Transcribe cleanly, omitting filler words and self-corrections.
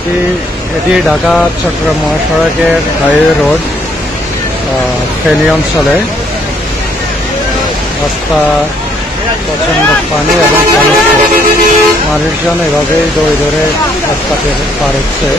এটি ঢাকা চট্টগ্রাম মহাসড়কের highway road Feni অঞ্চলে। রাস্তা প্রচন্ড পানি এবং মানুষজন এভাবেই দৌড়ে ধরে রাস্তাকে পার হচ্ছে।